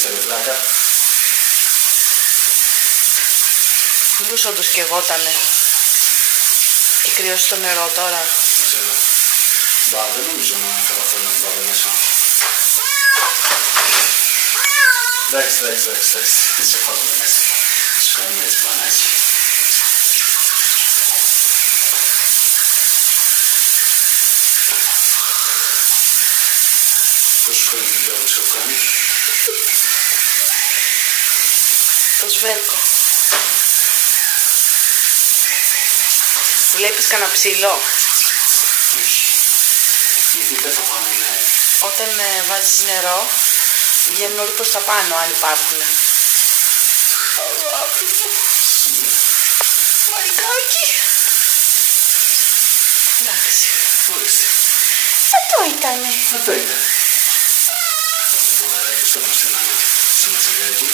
είσαι ρε βλάκα. Μήπως όντως και εγώτανε και κρυώσει το νερό τώρα. Δεν ξέρω. Μπα, δεν νομίζω να καταφέρω να την βάλω μέσα. Εντάξει, δεν σε φάγουμε μέσα. Σου κάνουμε έτσι μπανάκι. Πώς σου φέρνει την δουλειά που της έχω κάνει? Το σβέρκο. Βλέπεις κανένα ψηλό? Όχι. Γιατί δεν θα πάνε, ναι. Όταν βάζεις νερό, βγαίνουν όλοι προς τα πάνω, αν υπάρχουν. Αγάπη μου. Μαρικάκι. Εντάξει. Ορίστε. Αυτό ήτανε. Αυτό ήταν. Το ποδαράκι στο μπροστινά στο μαζιλιάκι.